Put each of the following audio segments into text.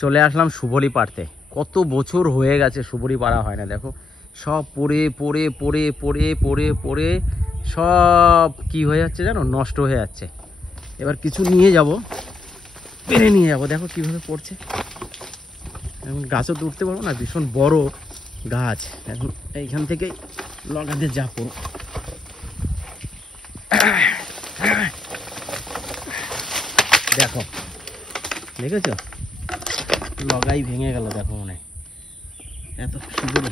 চলে আসলাম সুবরি পাড়তে। কত বছর হয়ে গেছে সুবরি পাড়া হয় না। দেখো সব পড়ে পড়ে পড়ে পড়ে পড়ে পড়ে সব কি হয়ে যাচ্ছে জানো, নষ্ট হয়ে যাচ্ছে। এবার কিছু নিয়ে যাব, পেরে নিয়ে যাব। দেখো কিভাবে পড়ছে। এখন গাছও তো উঠতে পারবো না, ভীষণ বড় গাছ। এখন এইখান থেকে লগাতে যা পড়ো। দেখো দেখেছ, লগাই ভেঙে গেল। দেখো মনে এত সুন্দর।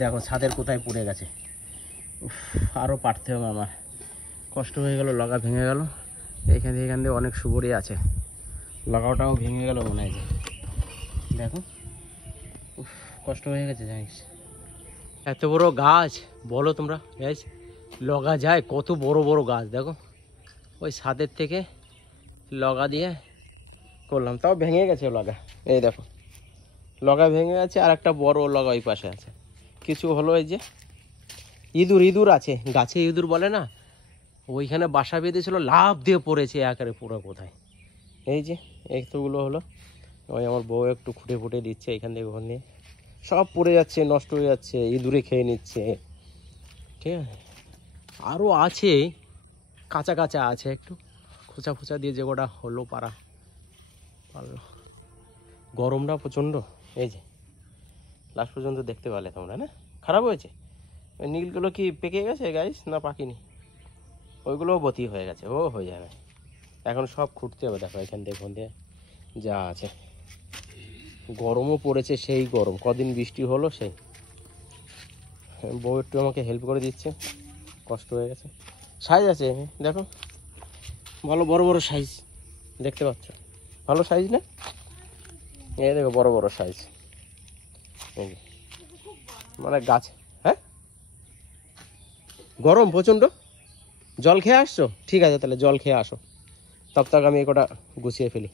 দেখো ছাদের কোথায় পড়ে গেছে। আরও পারতে হবে আমার, কষ্ট হয়ে গেল। লগা ভেঙে গেল। এখান দিয়ে অনেক সুবরি আছে, লাগাওটাও ভেঙে গেল মনে হয়। দেখো কষ্ট হয়ে গেছে জানিস। এত বড় গাছ বলো তোমরা গাছ, লগা যায় কত বড় বড় গাছ। দেখো ওই ছাদের থেকে লগা দিয়ে করলাম, তাও ভেঙে গেছে লগা। এই দেখো লগা ভেঙে গেছে, আর একটা বড় লগা ওই পাশে আছে। কিছু হলো এই যে ইঁদুর আছে গাছে, ইঁদুর বলে না, ওইখানে বাসা বেঁধেছিল, লাফ দিয়ে পড়েছে একেবারে পুরো কোথায়। এই যে এইগুলো হলো। ওই আমার বউ একটু খুঁটে ফুটে দিচ্ছে এখান থেকে ওখান দিয়ে, সব পড়ে যাচ্ছে, নষ্ট হয়ে যাচ্ছে, ইঁদুরে খেয়ে নিচ্ছে। ঠিক আছে, আরও আছে কাঁচা কাঁচা আছে, একটু খোঁচা খোঁচা দিয়ে যে গোটা হলো পারলো। গরমটা প্রচণ্ড। এই যে লাস্ট পর্যন্ত দেখতে পেলে তোমরা না, খারাপ হয়েছে। ওই নীলগুলো কি পেকে গেছে গাইস না পাকিনি? ওইগুলোও বতি হয়ে গেছে, ও হয়ে যাবে। এখন সব খুঁটতে হবে। দেখো এখান থেকে ওখান দিয়ে যা আছে। গরমও পড়েছে, সেই গরম। কদিন বৃষ্টি হলো সেই। বউ একটু আমাকে হেল্প করে দিচ্ছে, কষ্ট হয়ে গেছে। সাইজ আছে দেখো, ভালো বড় বড় সাইজ দেখতে পাচ্ছ, ভালো সাইজ না? এই দেখো বড় বড় সাইজ। মানে গাছ, হ্যাঁ গরম প্রচণ্ড। জল খেয়ে আসছো? ঠিক আছে তাহলে জল খেয়ে আসো, তব তাক আমি একটা গুছিয়ে ফেলি।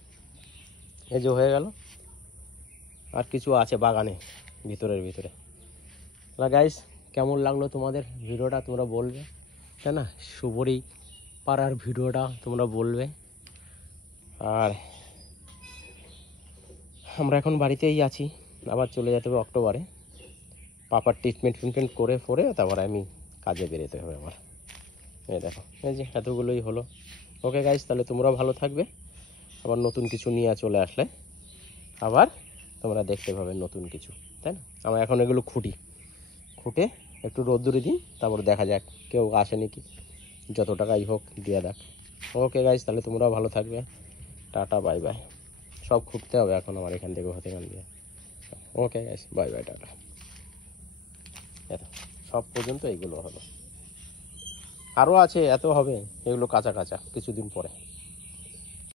এই যে হয়ে গেল, আর কিছু আছে বাগানে ভিতরে। গাইস কেমন লাগলো তোমাদের ভিডিওটা তোমরা বলবে, তাই না? সুবরি পাড়ার ভিডিওটা তোমরা বলবে। আর আমরা এখন বাড়িতেই আছি, আবার চলে যেতে হবে অক্টোবরে। পাপার ট্রিটমেন্ট করে তারপরে আমি কাজে বেরোতে হবে আমার। এই দেখো এই যে এতগুলোই হলো। ওকে গাইস, তাহলে তোমরা ভালো থাকবে। আবার নতুন কিছু নিয়ে চলে আসলে আবার তোমরা দেখতে পাবে নতুন কিছু, তাই না? আমরা এখন এগুলো খুঁটে একটু রোদ্দুরে দিই, তারপর দেখা যাক কেউ আসে নাকি, যত টাকাই হোক দিয়ে দেখ। ওকে গাইস, তাহলে তোমরাও ভালো থাকবে। Tata bye bye. সব খুঁটতে হবে এখন আমার এখান থেকে দিয়ে। Okay guys, bye bye, tata. সব পর্যন্ত এইগুলো হলো, আরও আছে, এত হবে এগুলো কাঁচা কিছুদিন পরে।